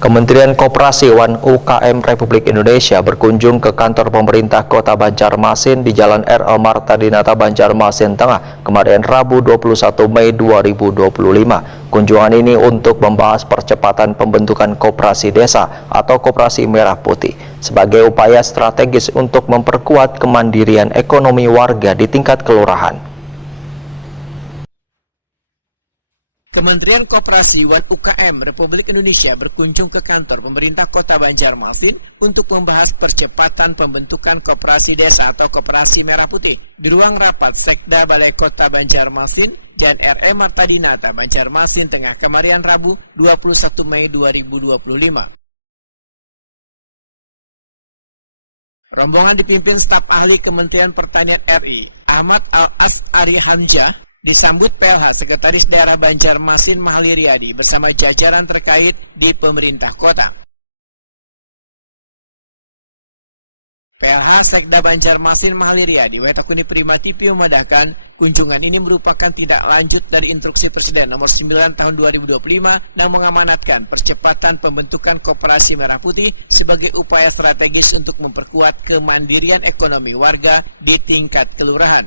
Kementerian Koperasi dan UKM Republik Indonesia berkunjung ke kantor pemerintah Kota Banjarmasin di Jalan R.L. Marta Dinata, Banjarmasin Tengah, kemarin Rabu 21 Mei 2025. Kunjungan ini untuk membahas percepatan pembentukan koperasi desa atau koperasi merah putih sebagai upaya strategis untuk memperkuat kemandirian ekonomi warga di tingkat kelurahan. Kementerian Koperasi dan UKM Republik Indonesia berkunjung ke kantor pemerintah Kota Banjarmasin untuk membahas percepatan pembentukan koperasi desa atau koperasi merah putih di ruang rapat Sekda Balai Kota Banjarmasin, Jalan R.E. Marta Dinata, Banjarmasin Tengah, kemarin Rabu 21 Mei 2025. Rombongan dipimpin staf ahli Kementerian Pertanian RI, Ahmad Al-As'ari Hamzah, disambut PLH Sekretaris Daerah Banjarmasin Mahali Riyadi bersama jajaran terkait di pemerintah kota. PLH Sekda Banjarmasin Mahali Riyadi Wetakuni Prima TV memadahkan kunjungan ini merupakan tindak lanjut dari instruksi Presiden nomor 9 tahun 2025 yang mengamanatkan percepatan pembentukan koperasi merah putih sebagai upaya strategis untuk memperkuat kemandirian ekonomi warga di tingkat kelurahan.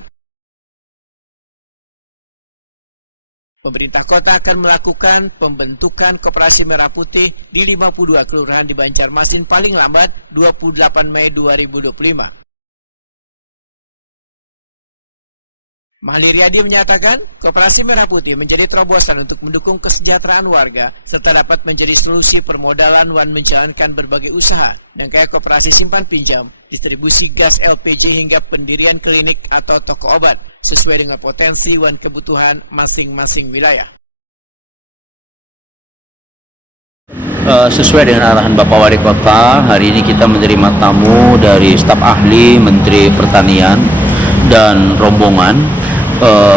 Pemerintah kota akan melakukan pembentukan koperasi merah putih di 52 kelurahan di Banjarmasin paling lambat 28 Mei 2025. Mahali Riyadi menyatakan, koperasi merah putih menjadi terobosan untuk mendukung kesejahteraan warga serta dapat menjadi solusi permodalan dan menjalankan berbagai usaha dan kayak koperasi simpan pinjam, distribusi gas LPG hingga pendirian klinik atau toko obat sesuai dengan potensi dan kebutuhan masing-masing wilayah. Sesuai dengan arahan Bapak Wali Kota, hari ini kita menerima tamu dari staf ahli Menteri Pertanian dan rombongan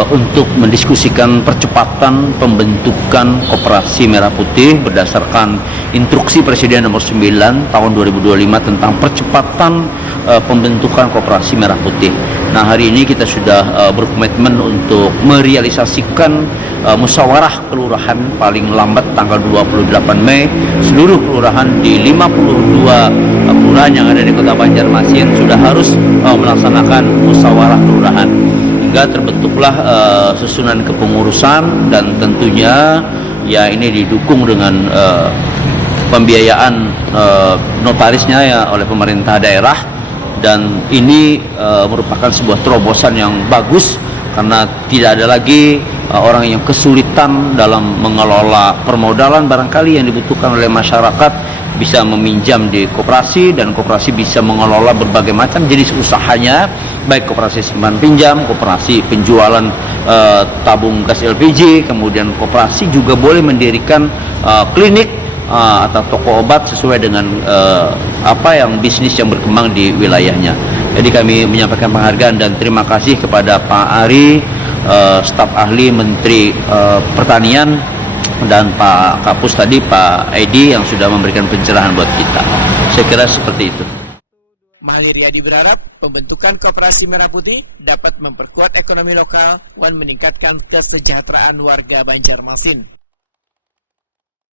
untuk mendiskusikan percepatan pembentukan koperasi merah putih berdasarkan instruksi Presiden nomor 9 tahun 2025 tentang percepatan pembentukan koperasi merah putih. Nah, hari ini kita sudah berkomitmen untuk merealisasikan musyawarah kelurahan paling lambat tanggal 28 Mei. Seluruh kelurahan di 52 kelurahan yang ada di Kota Banjarmasin sudah harus melaksanakan musyawarah kelurahan. Hingga terbentuklah susunan kepengurusan dan tentunya ya ini didukung dengan pembiayaan notarisnya ya oleh pemerintah daerah, dan ini merupakan sebuah terobosan yang bagus karena tidak ada lagi orang yang kesulitan dalam mengelola permodalan barangkali yang dibutuhkan oleh masyarakat bisa meminjam di koperasi, dan koperasi bisa mengelola berbagai macam jenis usahanya, baik koperasi simpan pinjam, koperasi penjualan tabung gas LPG, kemudian koperasi juga boleh mendirikan klinik atau toko obat sesuai dengan apa yang bisnis yang berkembang di wilayahnya. Jadi kami menyampaikan penghargaan dan terima kasih kepada Pak Ari, staf ahli Menteri Pertanian, dan Pak Kapus tadi, Pak Edi, yang sudah memberikan pencerahan buat kita. Saya kira seperti itu. Mahali Riyadi berharap pembentukan koperasi merah putih dapat memperkuat ekonomi lokal dan meningkatkan kesejahteraan warga Banjarmasin.